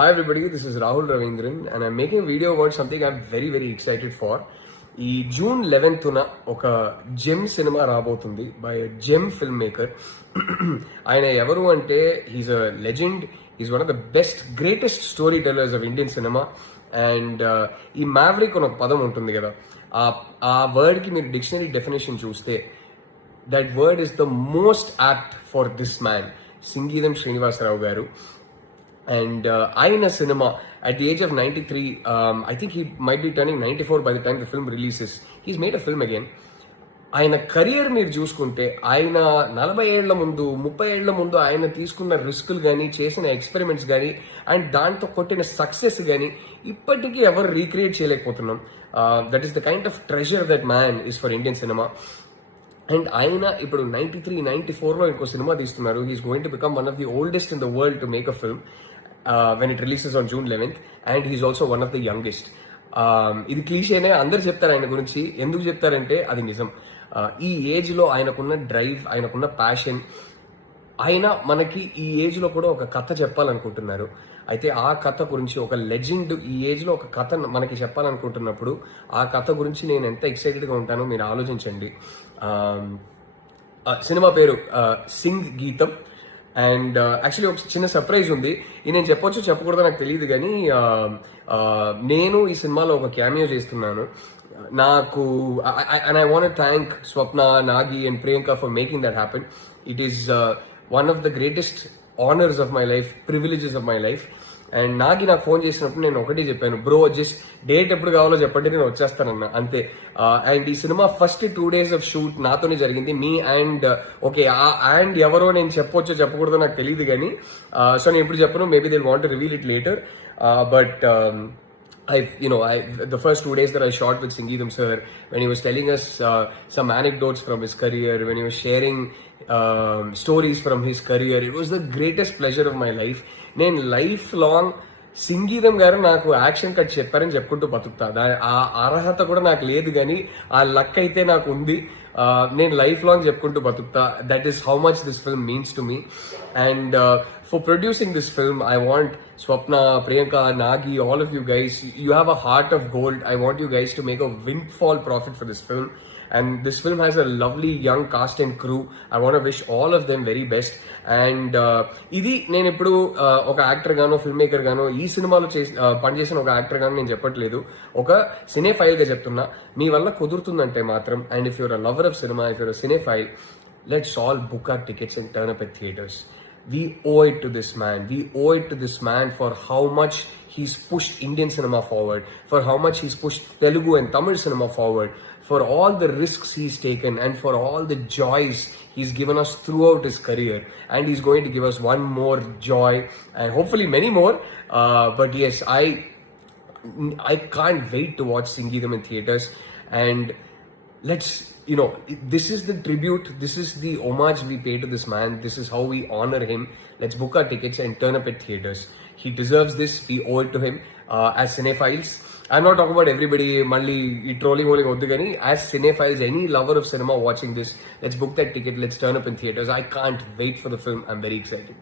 Hi everybody, this is Rahul Ravindran and I'm making a video about something I'm very excited for. ఈ June 11th ఒక gem cinema రాబోతుంది by gem filmmaker. ఆయన ఎవరు అంటే he's a legend, he's one of the best greatest storytellers of Indian cinema. And ఈ maverick అని ఒక పదం ఉంటుంది కదా, ఆ వర్డ్కి మీరు డిక్షనరీ డెఫినేషన్ చూస్తే that word is the most apt for this man, Singeetam Srinivasa Rao garu. And Aina cinema at the age of 93, I think he might be turning 94 by the time the film releases. He's made a film again. ఆయన కెరియర్ మీరు చూసుకుంటే ఆయన 40 ఏళ్ల ముందు 30 ఏళ్ల ముందు ఆయన తీసుకున్న రిస్కులు కానీ చేసిన ఎక్స్పెరిమెంట్స్ కానీ అండ్ దాంతో కొట్టిన సక్సెస్ కానీ ఇప్పటికీ ఎవరు రీక్రియేట్ చేయలేకపోతున్నాం. That is the kind of treasure that man is for Indian cinema. And ఆయన ఇప్పుడు 93-94లో ఇంకో సినిమా తీస్తున్నారు. He's going to become one of the oldest in the world to make a film when it releases on June 11th, and he's also one of the youngest. ఇది క్లీషేనే, అందరు చెప్తారు ఆయన గురించి. ఎందుకు చెప్తారంటే అది నిజం. ఈ ఏజ్ లో ఆయనకున్న డ్రైవ్, ఆయనకున్న ప్యాషన్, ఆయన మనకి ఈ ఏజ్ లో కూడా ఒక కథ చెప్పాలనుకుంటున్నారు. అయితే ఆ కథ గురించి ఒక లెజెండ్ ఈ ఏజ్ లో ఒక కథ మనకి చెప్పాలనుకుంటున్నప్పుడు ఆ కథ గురించి నేను ఎంత ఎక్సైటెడ్ గా ఉంటానో మీరు ఆలోచించండి. సినిమా పేరు సింగ్ గీతం. అండ్ యాక్చువల్లీ ఒక చిన్న సర్ప్రైజ్ ఉంది. ఇది నేను చెప్పొచ్చు చెప్పకూడదు నాకు తెలియదు, కానీ నేను ఈ సినిమాలో ఒక క్యామియో చేస్తున్నాను. నాకు and I want thank Swapna, Nagi అండ్ Priyanka for making that happen. It is one of the greatest honours of my life, privileges of my life. And నాకు ఫోన్ చేసినప్పుడు నేను ఒకటి చెప్పాను, బ్రో జస్ట్ డేట్ ఎప్పుడు కావాలో చెప్పండి, నేను వచ్చేస్తానన్న, అంతే. అండ్ ఈ cinema first 2 days of shoot నాతోనే జరిగింది. మీ అండ్ ఓకే అండ్ ఎవరో నేను చెప్పొచ్చో చెప్పకూడదో నాకు తెలియదు, కానీ సో నేను ఎప్పుడు చెప్పను. Maybe they want to reveal it later. But the first 2 days that I shot with Sangeetam sir, when he was telling us some anecdotes from his career, when he was sharing stories from his career, it was the greatest pleasure of my life. నేను life long సంగీతం గారు నాకు action cut చెప్పారని చెప్పుకుంటూ బతుకుతా. ఆ అర్హత కూడా నాకు లేదు, కానీ ఆ లక్ అయితే నాకు ఉంది. నేను లైఫ్ లాంగ్ చెప్పుకుంటూ బతుకుతా. That is how much this film means to me. And for producing this film, I want Swapna, Priyanka, Nagi, all of you guys, you have a heart of gold. I want you guys to make a windfall profit for this film. And this film has a lovely young cast and crew. I want to wish all of them very best. And ఇది నేను ఇప్పుడు ఒక యాక్టర్ గానో film maker గానో ఈ సినిమాలో పనిచేసిన ఒక యాక్టర్ గానో నేను చెప్పట్లేదు, ఒక సినేఫైల్ గా చెప్తున్నా. మీ వల్ల కుదురుతుందంటే మాత్రం, and if you're a lover of cinema, if you're a cinephile, let's all book our tickets and turn up at theaters. We owe it to this man. We owe it to this man for how much he's pushed Indian cinema forward, for how much he's pushed Telugu and Tamil cinema forward, for all the risks he's taken, and for all the joys he's given us throughout his career. And he's going to give us one more joy, and hopefully many more. But yes, I can't wait to watch Sangeetam in theaters. And let's, this is the tribute, this is the homage we pay to this man, this is how we honor him. Let's book our tickets and turn up at theaters. He deserves this, we owe it to him. As cinephiles, I'm not talking about everybody malli ee trolling oddu, gani as cinephiles, any lover of cinema watching this, let's book that ticket, let's turn up in theaters. I can't wait for the film. I'm very excited.